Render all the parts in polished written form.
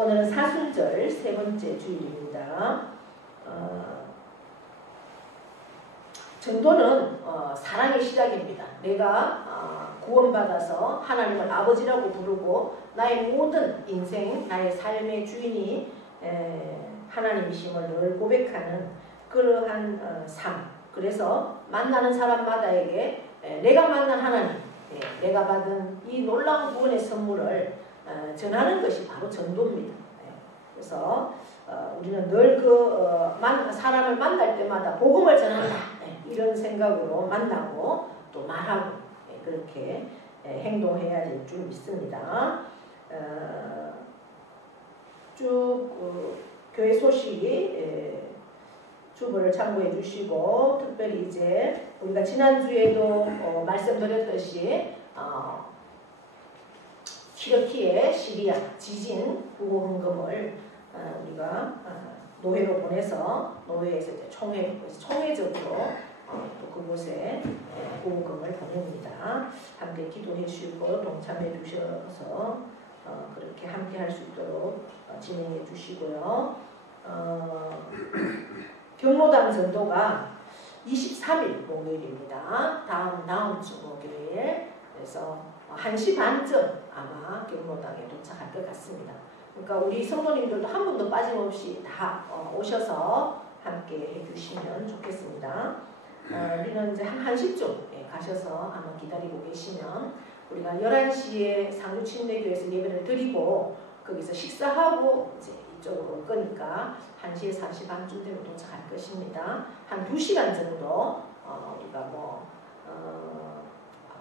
오늘은 사순절 세 번째 주일입니다. 전도는 사랑의 시작입니다. 내가 구원받아서 하나님을 아버지라고 부르고 나의 모든 인생, 나의 삶의 주인이 하나님이심을 늘 고백하는 그러한 삶. 그래서 만나는 사람마다에게 내가 만난 하나님, 내가 받은 이 놀라운 구원의 선물을 전하는 것이 바로 전도입니다. 그래서 우리는 늘 사람을 만날 때마다 복음을 전한다. 이런 생각으로 만나고 또 말하고 그렇게 행동해야 될 줄 믿습니다. 쭉 교회 소식 주보를 참고해 주시고 특별히 이제 우리가 지난주에도 말씀드렸듯이 튀르키예, 시리아 지진 구호 헌금을 우리가 노회로 보내서 노회에서 이제 총회적으로 또 그곳에 구호금을 보냅니다. 함께 기도해 주시고 동참해 주셔서 그렇게 함께 할 수 있도록 진행해 주시고요. 경로당 전도가 23일 목요일입니다. 다음 주 목요일. 그래서 1시 반쯤 아마 경로당에 도착할 것 같습니다. 그러니까 우리 성도님들도 한 분도 빠짐없이 다 오셔서 함께 해주시면 좋겠습니다. 우리는 이제 한 1시쯤 가셔서 아마 기다리고 계시면 우리가 11시에 상주침례교에서 예배를 드리고 거기서 식사하고 이제 이쪽으로 올 거니까 1시에서 1시 반쯤 되면 도착할 것입니다. 한 2시간 정도 우리가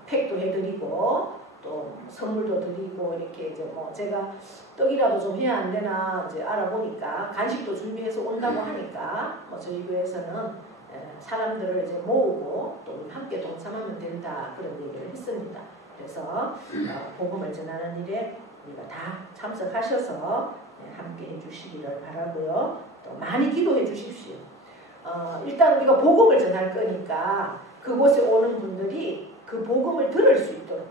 팩도 해드리고 또 선물도 드리고 이렇게 이제 제가 떡이라도 좀 해야 안 되나 이제 알아보니까 간식도 준비해서 온다고 하니까 저희 교회에서는 사람들을 이제 모으고 또 함께 동참하면 된다 그런 얘기를 했습니다. 그래서 복음을 전하는 일에 우리가 다 참석하셔서 함께 해주시기를 바라고요. 또 많이 기도해 주십시오. 일단 우리가 복음을 전할 거니까 그곳에 오는 분들이 그 복음을 들을 수 있도록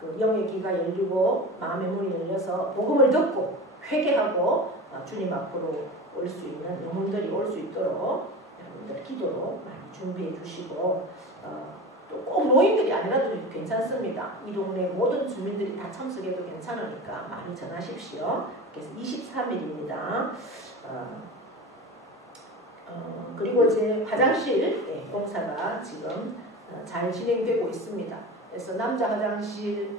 그 영의 귀가 열리고 마음의 문이 열려서 복음을 듣고 회개하고 주님 앞으로 올 수 있는 영혼들이 올 수 있도록 여러분들 기도로 많이 준비해 주시고 또 꼭 노인들이 아니라도 괜찮습니다. 이 동네 모든 주민들이 다 참석해도 괜찮으니까 많이 전하십시오. 그래서 23일입니다. 그리고 이제 화장실 공사가 지금 잘 진행되고 있습니다. 그래서 남자 화장실도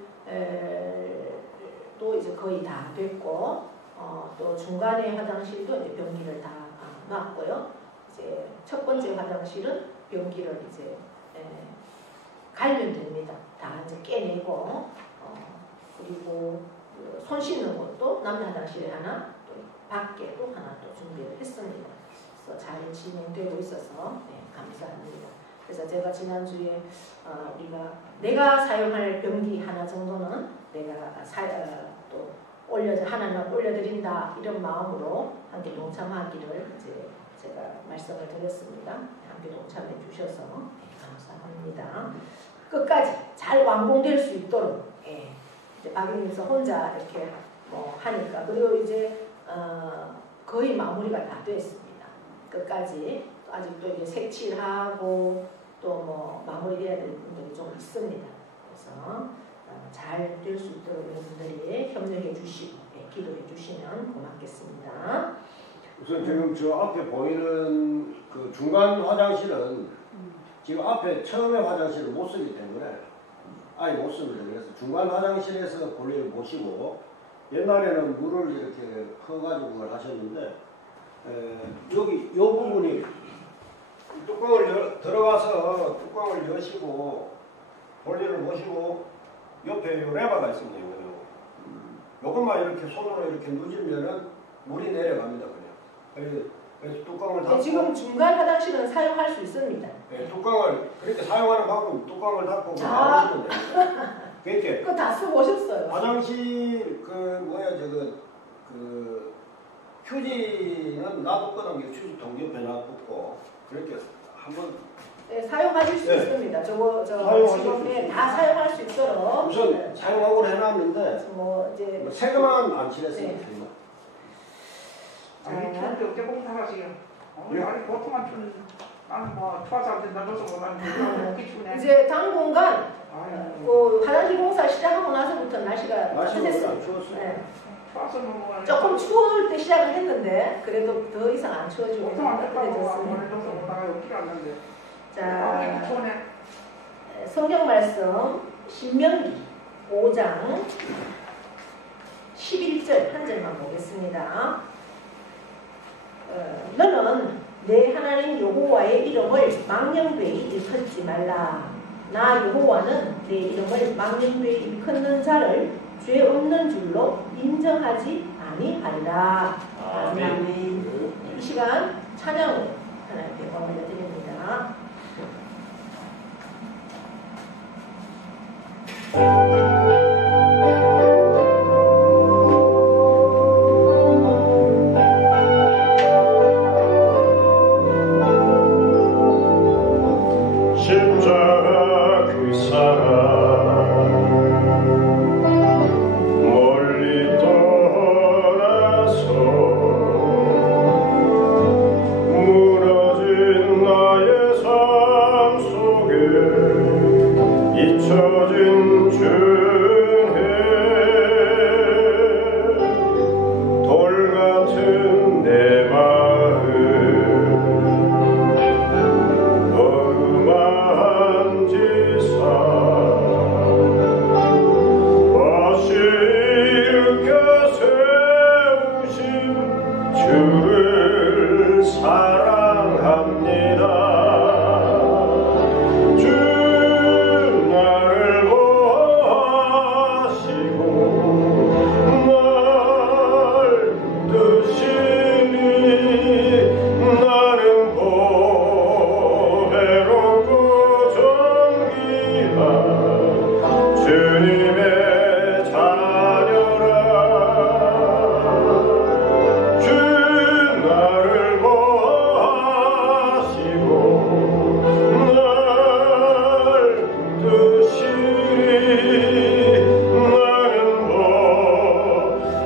이제 거의 다 됐고 또 중간에 화장실도 이제 변기를 다 놨고요. 이제 첫 번째 화장실은 변기를 이제 갈면 됩니다. 다 이제 깨내고 그리고 손 씻는 것도 남자 화장실에 하나 또 밖에 또 하나 또 준비를 했습니다. 그래서 잘 진행되고 있어서 감사합니다. 그래서 제가 지난주에 내가 사용할 변기 하나 정도는 내가 또 하나는 올려드린다 이런 마음으로 함께 동참하기를 이제 제가 말씀을 드렸습니다. 함께 동참해 주셔서 감사합니다. 끝까지 잘 완공될 수 있도록 이제 박인님께서 혼자 이렇게 하니까 그리고 이제 거의 마무리가 다 됐습니다. 끝까지 아직도 이제 색칠하고 또 마무리해야 될 분들이 좀 있습니다. 그래서 잘 될 수 있도록 여러분들이 협력해 주시고 기도해 주시면 고맙겠습니다. 우선 지금 저 앞에 보이는 그 중간 화장실은 지금 앞에 처음에 화장실을 못 쓰기 때문에 아예 못 씁니다. 그래서 중간 화장실에서 볼일을 모시고 옛날에는 물을 이렇게 퍼가지고 그걸 하셨는데 여기 요 부분이 뚜껑을 들어가서 뚜껑을 여시고 볼일을 모시고 옆에 요 레버가 있습니다. 요것만 이렇게 손으로 이렇게 누지면은 물이 내려갑니다. 그냥. 그래서 뚜껑을 닫고 지금 중간 화장실은 사용할 수 있습니다. 뚜껑을 그렇게 사용하는 방법 뚜껑을 닫고 나오시면 됩니다. 그렇게. 그거 다 쓰고 오셨어요. 화장실 휴지는 놔뒀거든요. 휴지 동기 옆에 놔뒀고 그렇게 한번 사용하실 수 있습니다. 지금 다 사용할 수 있도록 우선 사용하고 해놨는데 이제 세금은 안 칠했습니다. 아니 보통은 좀 나는 뭐 추워서 안 된다 줘서 못하는데 먹기 추네. 이제 당분간 그 화장실 공사 시작하고 나서부터 날씨가 따뜻했어요. 추웠어요. 네. 추워서 뭐 조금 추울 때 시작을 했는데 그래도 더 이상 안 추워지고 보통 안 됐다고 따뜻해졌습니다. 오늘 줘서 못하가 없지가 않는데. 자, 추네. 성경 말씀 신명기 5장 11절 한 절만 보겠습니다. 너는 내 하나님 여호와의 이름을 망령되이 일컫지 말라. 나 여호와는 내 이름을 망령되이 일컫는 자를 죄 없는 줄로 인정하지 아니하리라. 아멘. 이 시간 찬양으로 하나님께 영광을 드립니다. 십자가 그 사랑 멀리 떠나서 무너진 나의 삶 속에 잊혀진 주님 돌 같은 내 마음 다시 일으켜 세우신 주를 사랑합니다. 주 나를 보시고 날 뜨시니 나는 보배롭고 존귀한 주님의 주 나를 보시고 날 뜨시니 나는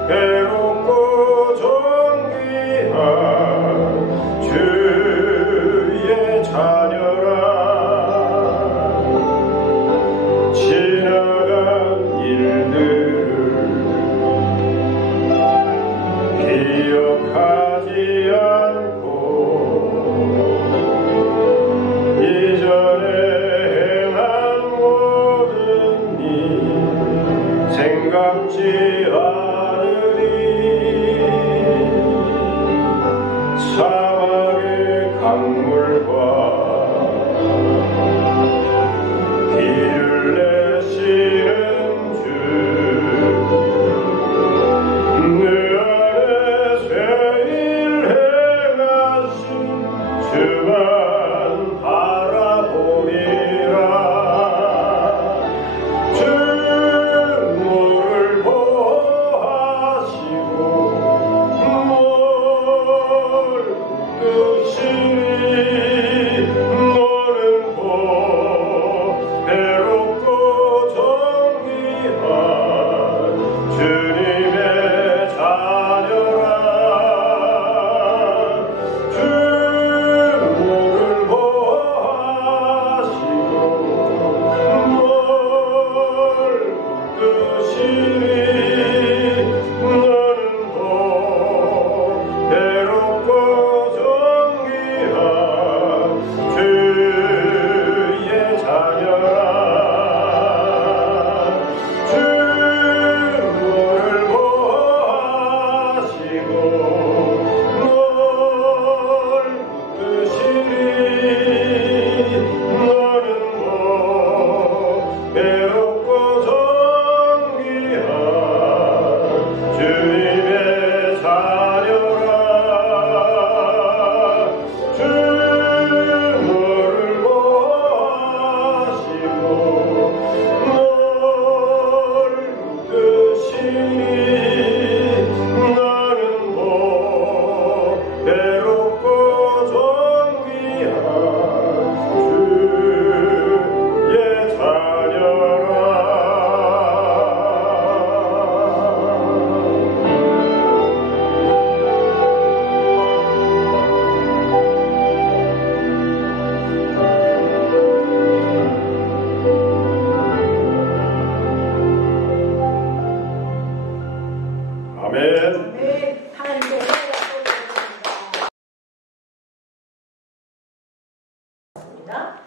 보배롭고 존귀한 주의 자녀라. 지나간 일들을 기억하지 않고 이전에 행한 모든 일 생각지 않으리. 사막의 강물과 길을 내시는 주 내 안에 새 일 아멘. 하나님께 은혜가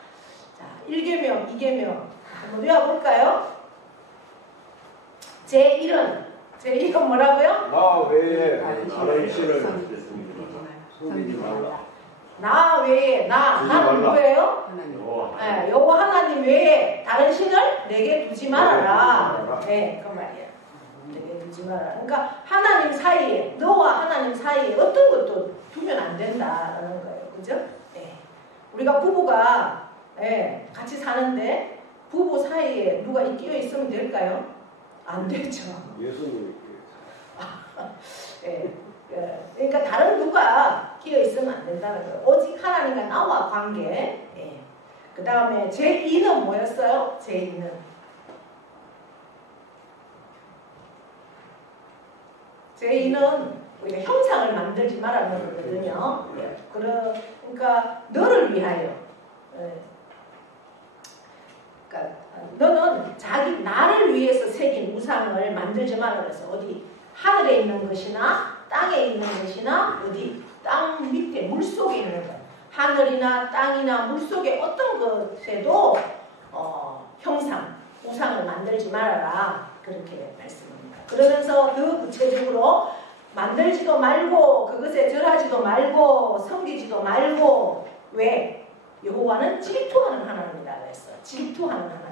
자, 1계명, 2계명 한번 외워볼까요? 제1은 뭐라고요? 나 외에 다른 신을 섬기지 말라. 나 외에 나는 누구예요? 네, 여호와 하나님 외에 다른 신을 내게 두지 말아라. 네, 그 말이에요. 내게 두지 말아라. 그러니까 하나님 사이에, 너와 하나님 사이에 어떤 것도 두면 안 된다라는 거예요. 그죠? 네. 우리가 부부가 같이 사는데 부부 사이에 누가 끼어 있으면 될까요? 안 되죠. 예수님이 그러니까 다른 누가 끼어 있으면 안 된다는 거예요. 오직 하나님과 나와 관계. 그 다음에 제2는 뭐였어요? 제2는 우리가 형상을 만들지 말라는 거거든요. 그러니까 너를 위하여. 그러니까 너는 나를 위해서 새긴 우상을 만들지 말라 그래서 어디 하늘에 있는 것이나 땅에 있는 것이나 어디 땅 밑에 물속에 있는 것, 하늘이나 땅이나 물속에 어떤 것에도 형상, 우상을 만들지 말아라 그렇게 말씀합니다. 그러면서 더 구체적으로 만들지도 말고 그것에 절하지도 말고 섬기지도 말고 왜? 여호와는 질투하는 하나님이다 그랬어. 질투하는 하나님.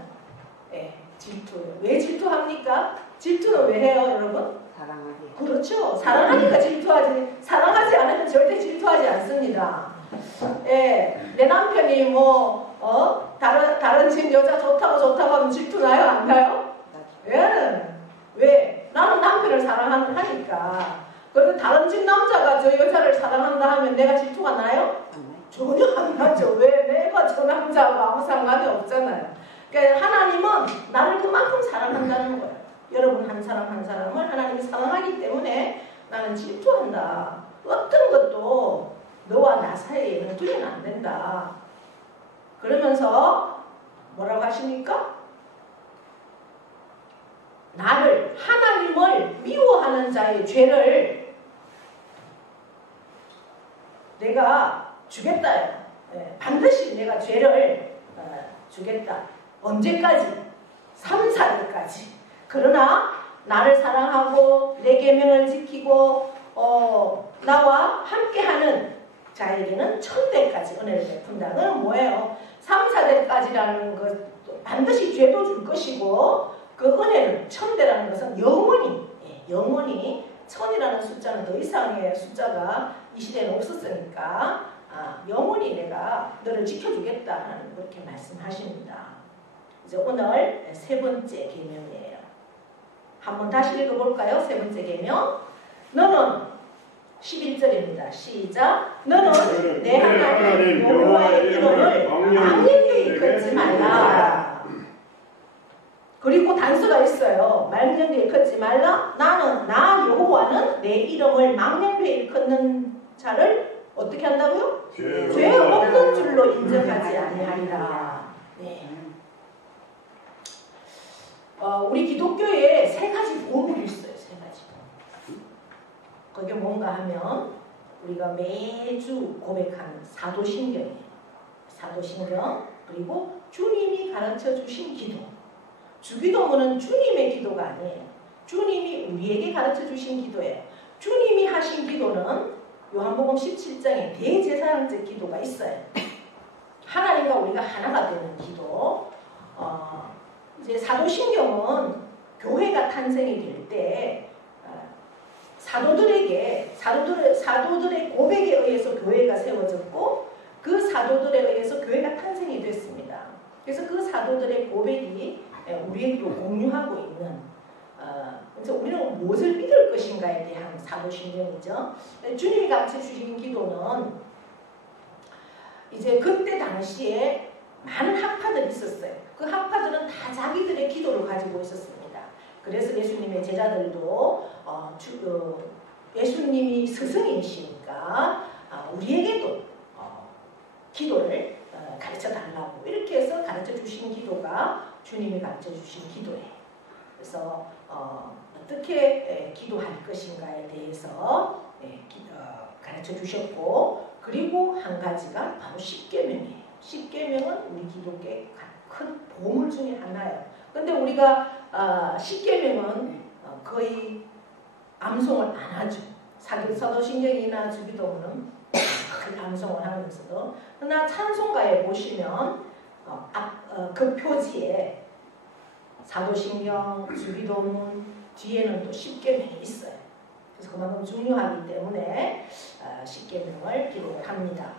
질투요. 왜 질투합니까? 질투는 왜 해요, 여러분? 사랑하기. 그렇죠. 사랑하니까 질투하지. 사랑하지 않으면 절대 질투하지 않습니다. 내 남편이 다른 집 여자 좋다고 하면 질투나요? 안 나요? 왜? 나는 남편을 사랑하니까. 그런데 다른 집 남자가 저 여자를 사랑한다 하면 내가 질투가 나요? 전혀 안 나죠. 왜? 내가 저 남자하고 아무 상관이 없잖아요. 그러니까 하나님은 나를 그만큼 사랑한다는 거예요. 여러분 한 사람 한 사람을 하나님이 사랑하기 때문에 나는 질투한다. 어떤 것도 너와 나 사이에는 두면 안 된다. 그러면서 뭐라고 하십니까? 나를 하나님을 미워하는 자의 죄를 내가 주겠다. 반드시 내가 죄를 주겠다. 언제까지? 3, 4대까지. 그러나 나를 사랑하고 내 계명을 지키고 나와 함께하는 자에게는 1000대까지 은혜를 베푼다. 그건 뭐예요? 3, 4대까지라는 것 반드시 죄도 줄 것이고 그 은혜는 1000대라는 것은 영원히 1000이라는 숫자는 더 이상의 숫자가 이 시대에는 없었으니까 영원히 내가 너를 지켜주겠다 하는 그렇게 말씀하십니다. 이제 오늘 세 번째 계명이에요. 한번 다시 읽어볼까요? 세 번째 계명. 너는 11절입니다. 시작. 너는 내 하나님 여호와의 이름을 망령되이 일컫지 말라. 그리고 단서가 있어요. 망령되이 일컫지 말라. 나 여호와는 내 이름을 망령되이 일컫는 자를 어떻게 한다고요? 죄 없는 줄로 인정하지 아니하리라. 네. 우리 기독교에 세 가지 보물이 있어요. 세 가지 보물. 그게 뭔가 하면 우리가 매주 고백하는 사도신경이에요. 사도신경 그리고 주님이 가르쳐 주신 기도. 주기도문은 주님의 기도가 아니에요. 주님이 우리에게 가르쳐 주신 기도예요. 주님이 하신 기도는 요한복음 17장에 대제사장적 기도가 있어요. 하나님과 우리가 하나가 되는 기도. 이제 사도신경은 교회가 탄생이 될 때 사도들의 고백에 의해서 교회가 세워졌고 그 사도들에 의해서 교회가 탄생이 됐습니다. 그래서 그 사도들의 고백이 우리에게도 공유하고 있는 그래서 우리는 무엇을 믿을 것인가에 대한 사도신경이죠. 주님이 가르쳐 주신 기도는 이제 그때 당시에 많은 학파들이 있었어요. 그 학파들은 다 자기들의 기도를 가지고 있었습니다. 그래서 예수님의 제자들도 예수님이 스승이시니까 우리에게도 기도를 가르쳐 달라고 이렇게 해서 가르쳐 주신 기도가 주님이 가르쳐 주신 기도예요. 그래서 어떻게 기도할 것인가에 대해서 가르쳐 주셨고, 그리고 한 가지가 바로 십계명이에요. 십계명은 우리 기독교의 큰 보물 중에 하나예요. 근데 우리가 십계명은 거의 암송을 안 하죠. 사도신경이나 주기도문은 거의 암송을 하면서도, 그러나 찬송가에 보시면 그 표지에 사도신경, 주기도문 뒤에는 또 십계명이 있어요. 그래서 그만큼 중요하기 때문에 십계명을 기록을 합니다.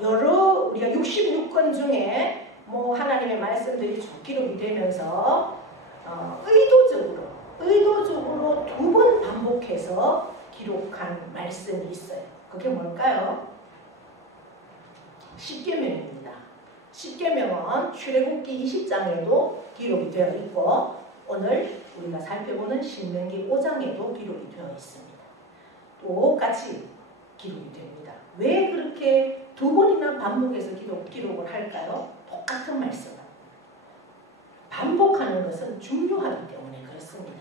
여러 우리가 66권 중에 뭐 하나님의 말씀들이 쭉 기록이 되면서 의도적으로 2번 반복해서 기록한 말씀이 있어요. 그게 뭘까요? 십계명입니다. 십계명은 출애굽기 20장에도 기록이 되어 있고, 오늘 우리가 살펴보는 신명기 5장에도 기록이 되어 있습니다. 똑같이 기록이 됩니다. 왜 그렇게 2번이나 반복해서 기록을 할까요? 똑같은 말씀을. 반복하는 것은 중요하기 때문에 그렇습니다.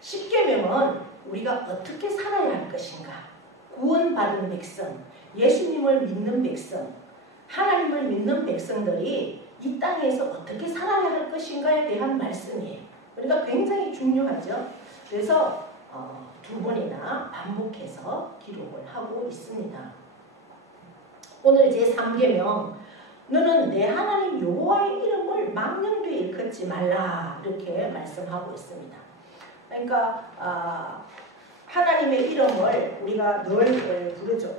십계명은 우리가 어떻게 살아야 할 것인가, 구원받은 백성, 예수님을 믿는 백성, 하나님을 믿는 백성들이 이 땅에서 어떻게 살아야 할 것인가에 대한 말씀이에요. 그러니까 굉장히 중요하죠. 그래서 2번이나 반복해서 기록을 하고 있습니다. 오늘 제3계명, 너는 내 하나님 여호와의 이름을 망령되이 일컫지 말라, 이렇게 말씀하고 있습니다. 그러니까 하나님의 이름을 우리가 늘 부르죠.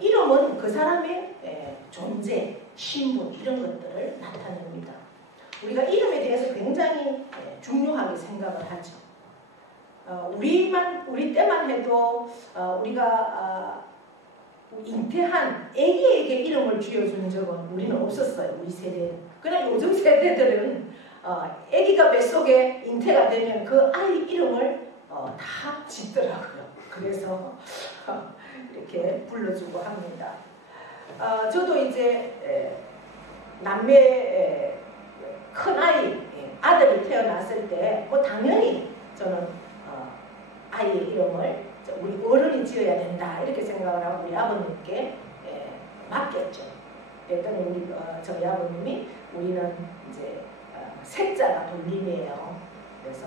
이름은 그 사람의 존재, 신분, 이런 것들을 나타냅니다. 우리가 이름에 대해서 굉장히 중요하게 생각을 하죠. 우리 때만 해도 우리가 잉태한 아기에게 이름을 지어준 적은 우리는 없었어요. 우리 세대. 그러나 요즘 세대들은 아기가 뱃속에 잉태가 되면 그 아이 이름을 다 짓더라고요. 그래서 이렇게 불러주고 합니다. 저도 이제 남매 큰아이 아들이 태어났을 때 당연히 저는 아이의 이름을 우리 어른이 지어야 된다, 이렇게 생각을 하고 우리 아버님께 맡겼죠. 그랬더니 저희 아버님이 우리는 이제 셋자가 돌림이에요. 그래서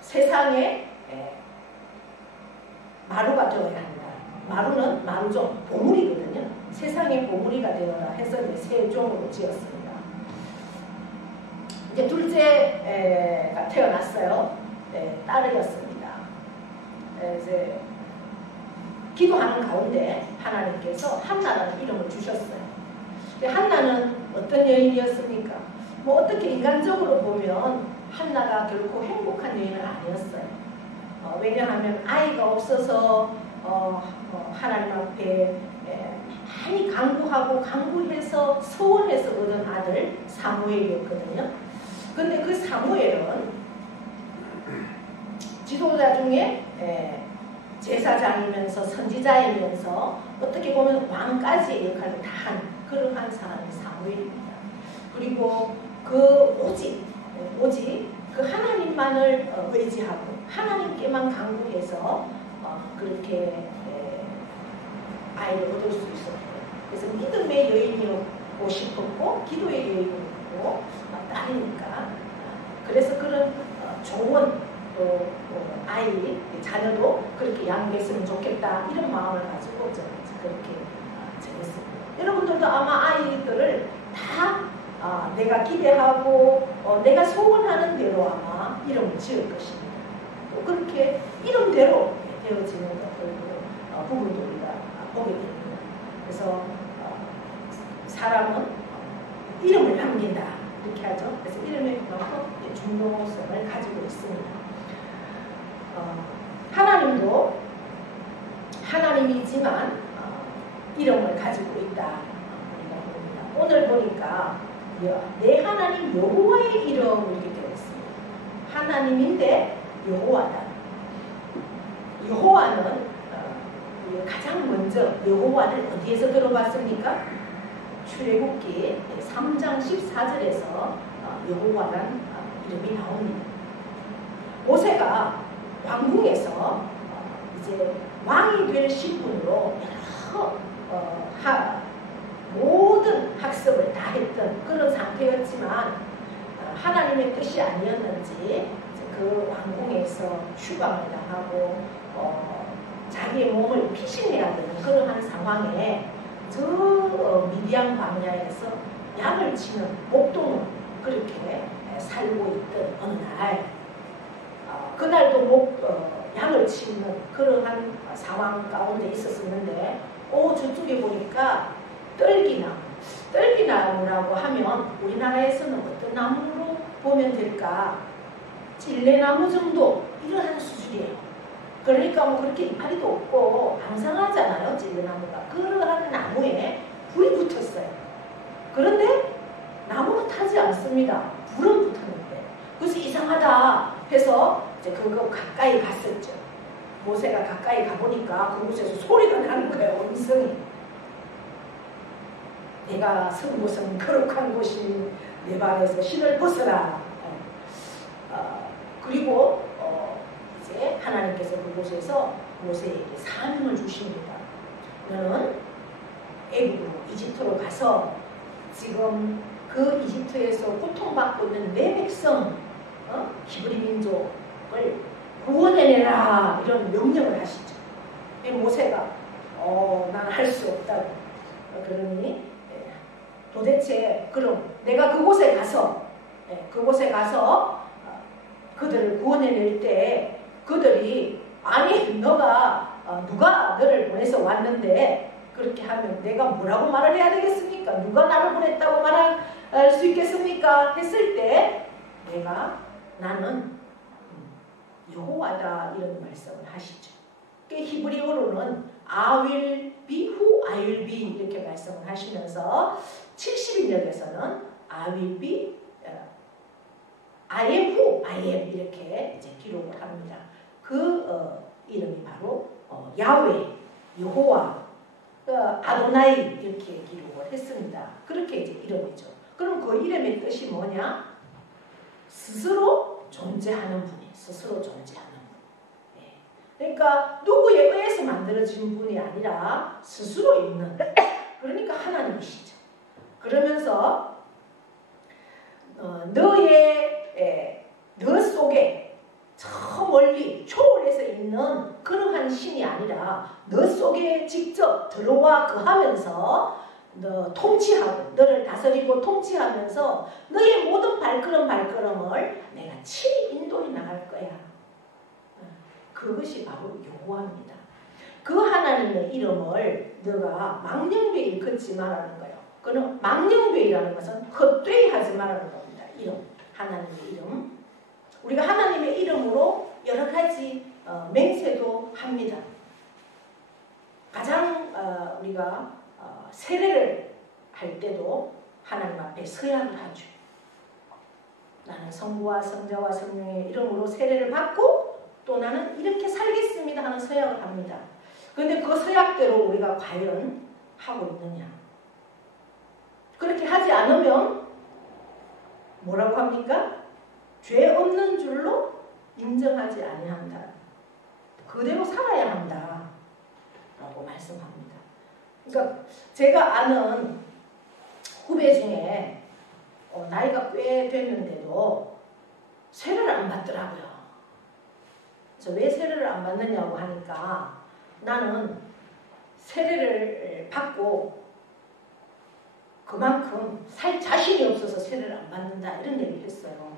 세상에 마루가 되어야 한다. 마루는 마루종, 보물이거든요. 세상에 보물이가 되어라 해서 이제 세종으로 지었습니다. 이제 둘째가 태어났어요. 딸이었습니다. 이제 기도하는 가운데 하나님께서 한나라는 이름을 주셨어요. 한나는 어떤 여인이었습니까? 뭐 어떻게 인간적으로 보면 한나가 결코 행복한 여인은 아니었어요. 왜냐하면 아이가 없어서 하나님 앞에 많이 간구해서 서원해서 얻은 아들 사무엘이었거든요. 근데 그 사무엘은 지도자 중에 제사장이면서 선지자이면서 어떻게 보면 왕까지의 역할을 다 한 그러한 사람이 사무엘입니다. 그리고 오직 그 하나님만을 의지하고 하나님께만 간구해서 그렇게 아이를 얻을 수 있었고요. 그래서 믿음의 여인이었고 싶었고 기도의 여인이었고 딸이니까 그래서 그런 좋은 또 아이 자녀도 그렇게 양육했으면 좋겠다, 이런 마음을 가지고 저는 그렇게 정했습니다. 여러분들도 아마 아이들을 다 내가 기대하고 내가 소원하는 대로 아마 이름을 지을 것입니다. 또 그렇게 이름대로 되어지는 것들도 부분도 우리가 보게 됩니다. 그래서 사람은 이름을 남긴다, 이렇게 하죠. 그래서 이름에 그만큼 중요성을 가지고 있습니다. 하나님도 하나님이지만 이름을 가지고 있다, 우리가 봅니다. 오늘 보니까 내 하나님 여호와의 이름 이렇게 되어 있습니다. 하나님인데 여호와다. 여호와는 가장 먼저 여호와를 어디에서 들어봤습니까? 출애굽기 3장 14절에서 여호와란 이름이 나옵니다. 모세가 왕궁에서 이제 왕이 될 신분으로 여러 모든 학습을 다 했던 그런 상태였지만 하나님의 뜻이 아니었는지 그 왕궁에서 휴방을 당하고 자기의 몸을 피신해야 되는 그러한 상황에 저 미디안 광야에서 양을 치는 목동을 그렇게 살고 있던 어느 날 그날도 양을 치는 그러한 상황 가운데 있었었는데 저쪽에 보니까 떨기나무라고 하면 우리나라에서는 어떤 나무로 보면 될까? 찔레나무 정도 이러한 수준이에요. 그러니까 뭐 그렇게 이파리도 없고 앙상하잖아요. 찔레나무가. 그러한 나무에 불이 붙었어요. 그런데 나무가 타지 않습니다. 불은 붙었는데. 그래서 이상하다 해서 이제 그거 가까이 갔었죠. 모세가 가까이 가보니까 그곳에서 소리가 나는 거예요. 음성이. 내가 선 곳은 거룩한 곳이 내 발에서 신을 벗어라. 그리고 이제 하나님께서 그곳에서 모세에게 사명을 주십니다. 너는 애굽으로 이집트로 가서 지금 그 이집트에서 고통받고 있는 내 백성 히브리 민족을 구원해내라 이런 명령을 하시죠. 모세가 나는 할 수 없다고 그러니 도대체 그럼 내가 그곳에 가서 그들을 구원해낼 때 그들이 아니 너가 누가 너를 보내서 왔는데 그렇게 하면 내가 뭐라고 말을 해야 되겠습니까? 누가 나를 보냈다고 말할 수 있겠습니까? 했을 때 나는 여호와다 이런 말씀을 하시죠. 히브리어로는 I will be who I will be 이렇게 말씀을 하시면서 70인역에서는 I will be I am who I am 이렇게 이제 기록을 합니다. 그 이름이 바로 야훼, 여호와, 아도나이 이렇게 기록을 했습니다. 그렇게 이제 이름이죠. 그럼 그 이름의 뜻이 뭐냐? 스스로 존재하는 분이 스스로 존재하는 분. 그러니까 누구에 의해서 만들어진 분이 아니라 스스로 있는 그러니까 하나님이시죠. 그러면서 너 속에 저 멀리 초월해서 있는 그러한 신이 아니라 너 속에 직접 들어와 거하면서 너 통치하고 너를 다스리고 통치하면서 너의 모든 발걸음을 내가 친히 인도해 나갈 거야. 그것이 바로 여호와입니다. 그 하나님의 이름을 너가 망령되이 일컫지 말라는 거예요. 그는 망령되이라는 것은 헛되이 하지 말라는 겁니다. 이름, 하나님의 이름. 우리가 하나님의 이름으로 여러 가지 맹세도 합니다. 가장 우리가 세례를 할 때도 하나님 앞에 서약을 하죠. 나는 성부와 성자와 성령의 이름으로 세례를 받고 또 나는 이렇게 살겠습니다 하는 서약을 합니다. 그런데 그 서약대로 우리가 과연 하고 있느냐? 그렇게 하지 않으면 뭐라고 합니까? 죄 없는 줄로 인정하지 아니한다. 그대로 살아야 한다. 라고 말씀합니다. 그러니까 제가 아는 후배 중에 나이가 꽤 됐는데도 세례를 안 받더라고요. 그래서 왜 세례를 안 받느냐고 하니까 나는 세례를 받고 그만큼 살 자신이 없어서 세례를 안 받는다 이런 얘기를 했어요.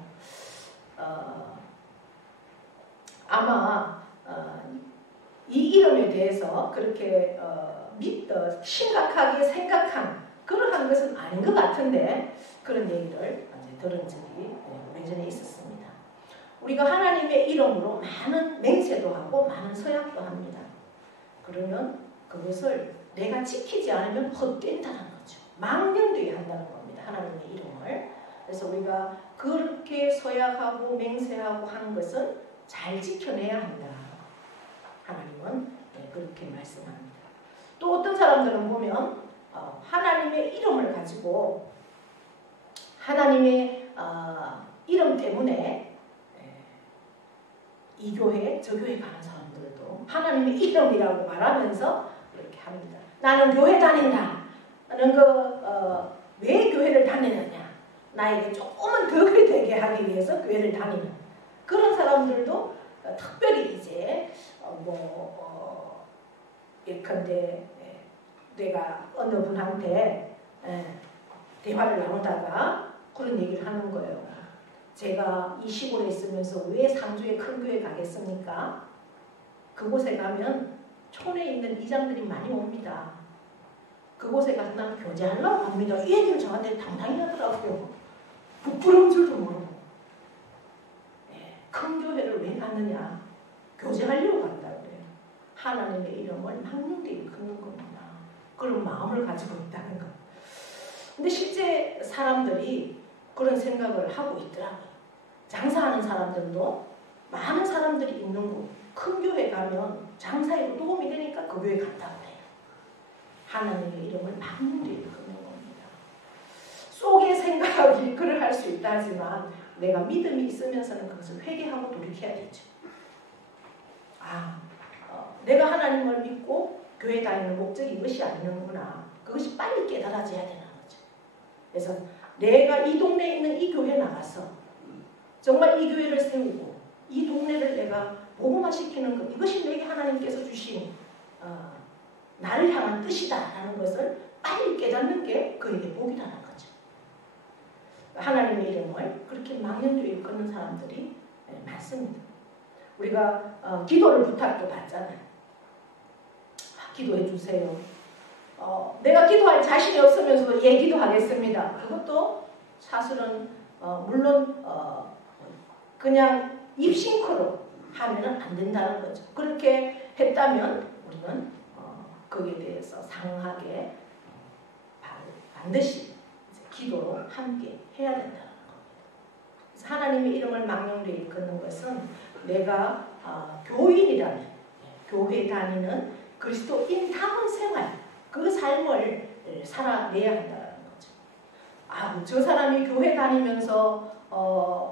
아마 이 이름에 대해서 그렇게 심각하게 생각한 그러한 것은 아닌 것 같은데 그런 얘기를 들은 적이 오래전에 있었습니다. 우리가 하나님의 이름으로 많은 맹세도 하고 많은 서약도 합니다. 그러면 그것을 내가 지키지 않으면 헛된다는 거죠. 망령되게 한다는 겁니다. 하나님의 이름을. 그래서 우리가 그렇게 서약하고 맹세하고 한 것은 잘 지켜내야 한다. 하나님은 그렇게 말씀합니다. 또 어떤 사람들은 보면 하나님의 이름을 가지고 하나님의 이름 때문에 이 교회, 저 교회 가는 사람들도 하나님의 이름이라고 말하면서 이렇게 합니다. 나는 교회 다닌다. 나는 왜 교회를 다니느냐? 나에게 조금은 덕이 되게 하기 위해서 교회를 다니는 그런 사람들도 특별히 이제 예컨대 내가 어느 분한테 대화를 나누다가 그런 얘기를 하는 거예요. 제가 이 시골에 있으면서 왜 상주에 큰 교회 가겠습니까? 그곳에 가면 촌에 있는 이장들이 많이 옵니다. 그곳에 가서 난 교제하려고 합니다. 이 얘기를 저한테 당당히 하더라고요. 부끄러운 줄도 모르고. 큰 교회를 왜 가느냐? 교제하려고 간다고 그래요. 하나님의 이름을 망령되이 걷는 겁니다. 그런 마음을 가지고 있다는 것. 근데 실제 사람들이 그런 생각을 하고 있더라고요. 장사하는 사람들도 많은 사람들이 있는 곳, 큰 교회 가면 장사에 도움이 되니까 그 교회 간다고 해요. 하나님의 이름을 망령되이 걷는 겁니다. 속의 생각이 그를 할 수 있다 하지만 내가 믿음이 있으면서는 그것을 회개하고 돌이켜야 되죠. 내가 하나님을 믿고 교회 다니는 목적이 이것이 아니는구나. 그것이 빨리 깨달아져야 되는 거죠. 그래서 내가 이 동네에 있는 이 교회에 나가서 정말 이 교회를 세우고 이 동네를 내가 복음화시키는 것, 이것이 내게 하나님께서 주신 나를 향한 뜻이다라는 것을 빨리 깨닫는 게 그에게 복이라는 거죠. 하나님의 이름을 그렇게 망령되이 걷는 사람들이 많습니다. 우리가 기도를 부탁도 받잖아요. 기도해 주세요. 내가 기도할 자신이 없으면서도 기도하겠습니다. 그것도 사실은 물론 그냥 입싱크로 하면은 안 된다는 거죠. 그렇게 했다면 우리는 거기에 대해서 상하게 반드시 기도로 함께 해야 된다는 겁니다. 그래서 하나님의 이름을 망령되이 걷는 것은 내가 교인이라는 교회 다니는 그리스도인다운 생활, 그 삶을 살아내야 한다는 거죠. 저 사람이 교회 다니면서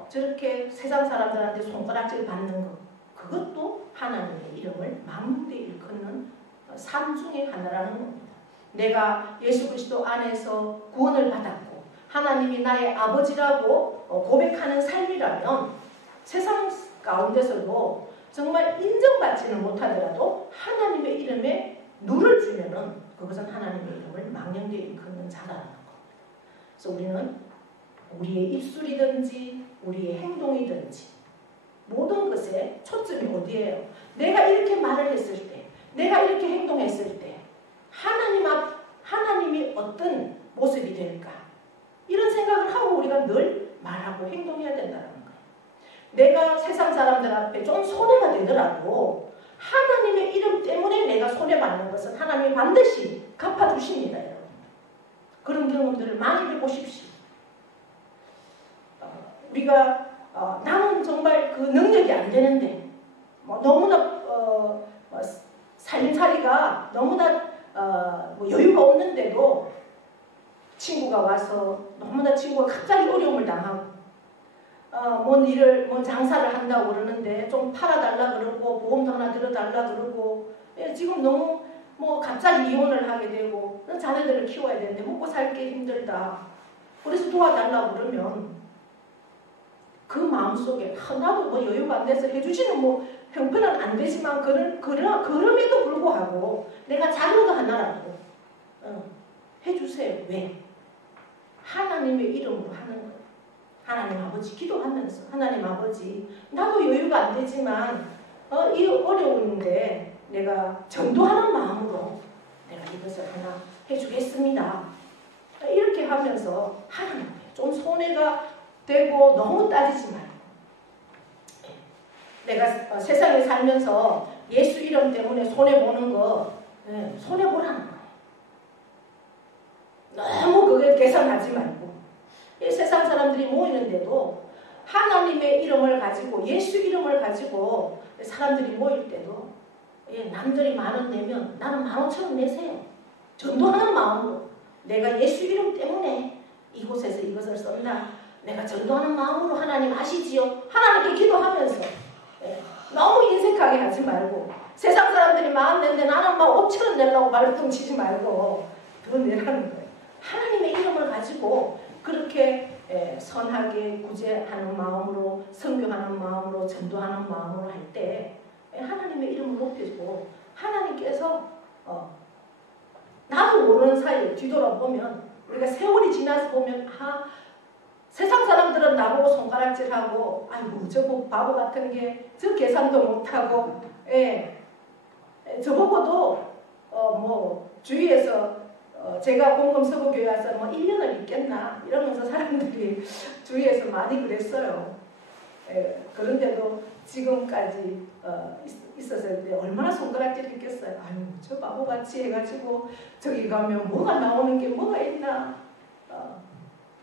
저렇게 세상 사람들한테 손가락질 받는 것, 그것도 하나님의 이름을 망령되이 걷는 삶 중에 하나라는 겁니다. 내가 예수 그리스도 안에서 구원을 받았고 하나님이 나의 아버지라고 고백하는 삶이라면 세상 가운데서도 정말 인정받지는 못하더라도 하나님의 이름에 누를 주면은 그것은 하나님의 이름을 망령되이 걷는 자라는 겁니다. 그래서 우리는 우리의 입술이든지 우리의 행동이든지 모든 것에 초점이 어디예요? 내가 이렇게 말을 했을 때, 내가 이렇게 행동했을 때 하나님이 어떤 모습이 될까? 이런 생각을 하고 우리가 늘 말하고 행동해야 된다는 거예요. 내가 세상 사람들 앞에 좀 손해가 되더라도 하나님의 이름 때문에 내가 손해받는 것은 하나님이 반드시 갚아주십니다. 여러분. 그런 경험들을 많이 해보십시오. 우리가 나는 정말 그 능력이 안 되는데 너무나 살림살이가 너무나 여유가 없는데도 친구가 와서 너무나 친구가 갑자기 어려움을 당하고 뭔 장사를 한다고 그러는데 좀 팔아달라 그러고 보험도 하나 들어달라 그러고 지금 너무 갑자기 이혼을 하게 되고 자녀들을 키워야 되는데 먹고 살기 힘들다. 그래서 도와달라고 그러면 그 마음속에 나도 여유가 안 돼서 해주지는 형편은 안 되지만 그럼에도 불구하고 내가 작은 거 하나라도 해주세요. 왜? 하나님의 이름으로 하는 거예요. 하나님 아버지 기도하면서 하나님 아버지 나도 여유가 안 되지만 이 어려운데 내가 전도하는 마음으로 내가 이것을 하나 해주겠습니다. 이렇게 하면서 하나님 좀 손해가 되고 너무 따지지 말고 내가 세상에 살면서 예수 이름 때문에 손해보는 거 손해보라는 거예요. 너무 그게 계산하지 말고 이 세상 사람들이 모이는데도 하나님의 이름을 가지고 예수 이름을 가지고 사람들이 모일 때도 남들이 10,000원 내면 나는 15,000원 내세요. 전도하는 마음으로 내가 예수 이름 때문에 이곳에서 이것을 썼나 내가 전도하는 마음으로 하나님 아시지요? 하나님께 기도하면서 너무 인색하게 하지 말고 세상 사람들이 만 냈는데 나는 막 5,000원 내려고 말똥 치지 말고 더 내라는 거예요. 하나님의 이름을 가지고 그렇게 선하게 구제하는 마음으로 선교하는 마음으로 전도하는 마음으로 할 때 하나님의 이름을 높여주고 하나님께서 나도 모르는 사이에 뒤돌아보면 우리가 세월이 지나서 보면 세상 사람들은 나보고 손가락질하고 아이고 저거 바보 같은 게 저 계산도 못하고 저보고도 뭐 주위에서 제가 공금서구교회 와서 뭐 1년을 있겠나 이러면서 사람들이 주위에서 많이 그랬어요. 그런데도 지금까지 있었을 때 얼마나 손가락질 했겠어요. 아유 저 바보같이 해가지고 저기 가면 뭐가 나오는 게 뭐가 있나.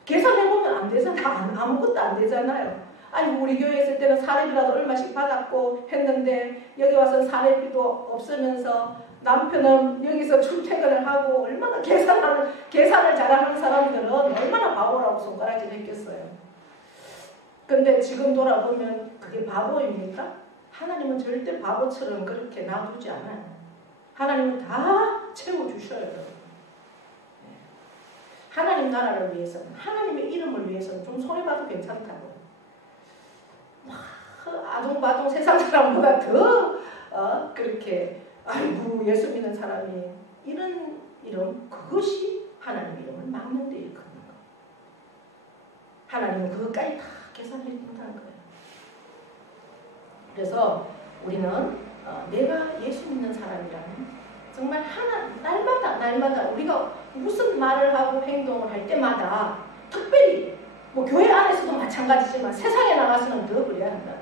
계산해보면 안 되잖아. 아무것도 안 되잖아요. 아니 우리 교회에 있을 때는 사례비라도 얼마씩 받았고 했는데 여기 와서 사례비도 없으면서 남편은 여기서 출퇴근을 하고 얼마나 계산을 잘하는 사람들은 얼마나 바보라고 손가락질 했겠어요. 근데 지금 돌아보면 그게 바보입니까? 하나님은 절대 바보처럼 그렇게 놔두지 않아요. 하나님은 다 채워주셔요. 하나님 나라를 위해서는 하나님의 이름을 위해서는 좀 손해봐도 괜찮다고. 아둥바둥 세상 사람보다 더 그렇게 아이고 예수 믿는 사람이 이런 이름 그것이 하나님의 이름을 막는 데 일컫는 거. 하나님은 그것까지 다 계산해 준다는 거예요. 그래서 우리는 내가 예수 믿는 사람이라면 정말 날마다 우리가 무슨 말을 하고 행동을 할 때마다 특별히 뭐 교회 안에서도 마찬가지지만 세상에 나가서는 더 그래야 한다.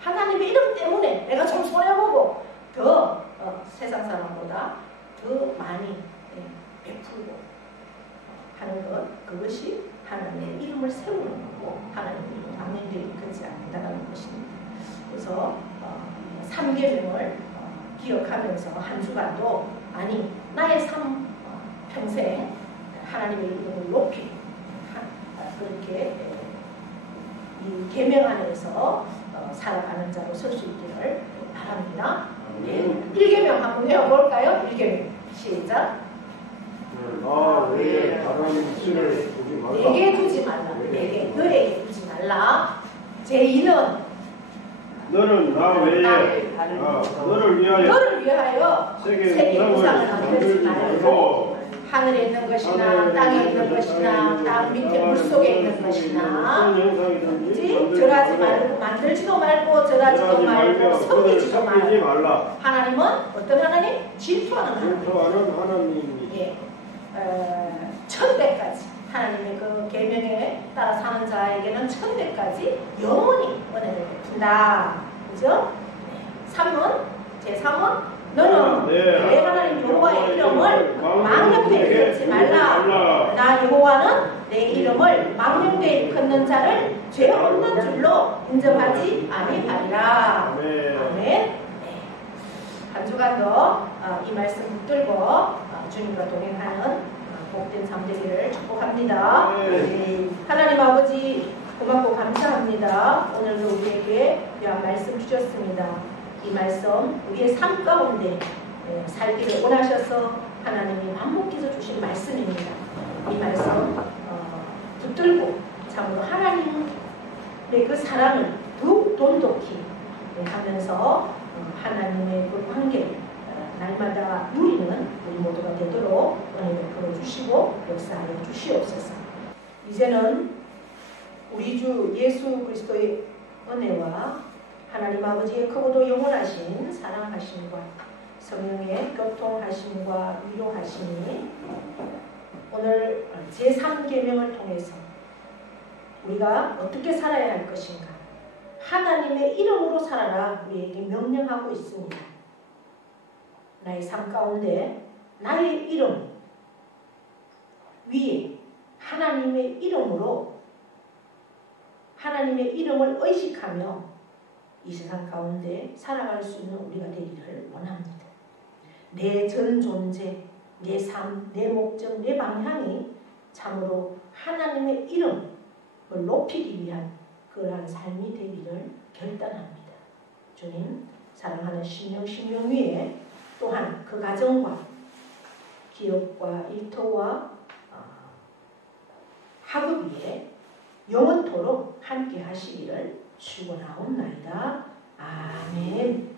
하나님의 이름 때문에 내가 좀 손해보고 더 세상 사람보다 더 많이 베풀고 하는 것 그것이 하나님의 이름을 세우는 거고 하나님의 이름을 막는 데 이끌지 않는다는 것입니다. 그래서 3계명을 기억하면서 한 주간도 아니 나의 삶 평생 하나님의 이름을 높이고 그렇게 이 계명 안에서 살아가는 자로 설 수 있기를 바랍니다. 네. 1계명 한번 외워볼까요? 1계명 시작. 왜 다른 신을 두지 말라. 내게 두지 말라. 내게 너에게 두지 말라. 제2는 너는 나 외에 너를 위하여 세계 우상을 만들지 말고 하늘에 있는 것이나 땅에 있는 것이나 땅 밑에 물속에 있는 것이나 절하지 말고 만들지도 말고 절하지도 말고 섬기지도 말고. 하나님은 어떤 하나님? 질투하는 하나님. 예. 1000배까지 하나님의 그 계명에 따라 사는 자에게는 1000배까지 영원히 은혜를 베푼다. 그죠? 3은 제3은 너는 내 하나님 여호와의 이름을 망령되이 일컫지 말라. 나 여호와는 내 이름을 망령되이 일컫는 자를 죄 없는 줄로 인정하지 아니하리라. 아멘. 한 주간도 이 말씀 붙들고 주님과 동행하는 복된 삶 되기를 축복합니다. 하나님 아버지 고맙고 감사합니다. 오늘도 우리에게 귀한 말씀 주셨습니다. 이 말씀 우리의 삶 가운데 살기를 원하셔서 하나님이 반복해서 주신 말씀입니다. 이 말씀 붙들고 참으로 하나님의 그 사랑을 더욱 돈독히 하면서 하나님의 그 관계를 날마다 누리는 우리 모두가 되도록 은혜를 베풀어주시고 역사하여 주시옵소서. 이제는 우리 주 예수 그리스도의 은혜와 하나님 아버지의 크고도 영원하신 사랑하심과 성령의 교통하심과 위로하심이 오늘 제3계명을 통해서 우리가 어떻게 살아야 할 것인가 하나님의 이름으로 살아라 우리에게 명령하고 있습니다. 나의 삶 가운데 나의 이름 위에 하나님의 이름으로 하나님의 이름을 의식하며 이 세상 가운데 살아갈 수 있는 우리가 되기를 원합니다. 내 전 존재, 내 삶, 내 목적, 내 방향이 참으로 하나님의 이름을 높이기 위한 그러한 삶이 되기를 결단합니다. 주님 사랑하는 신령 위에 또한 그 가정과 기업과 일터와 학업 위에 영원토록 함께 하시기를 축원하옵나이다. 아멘.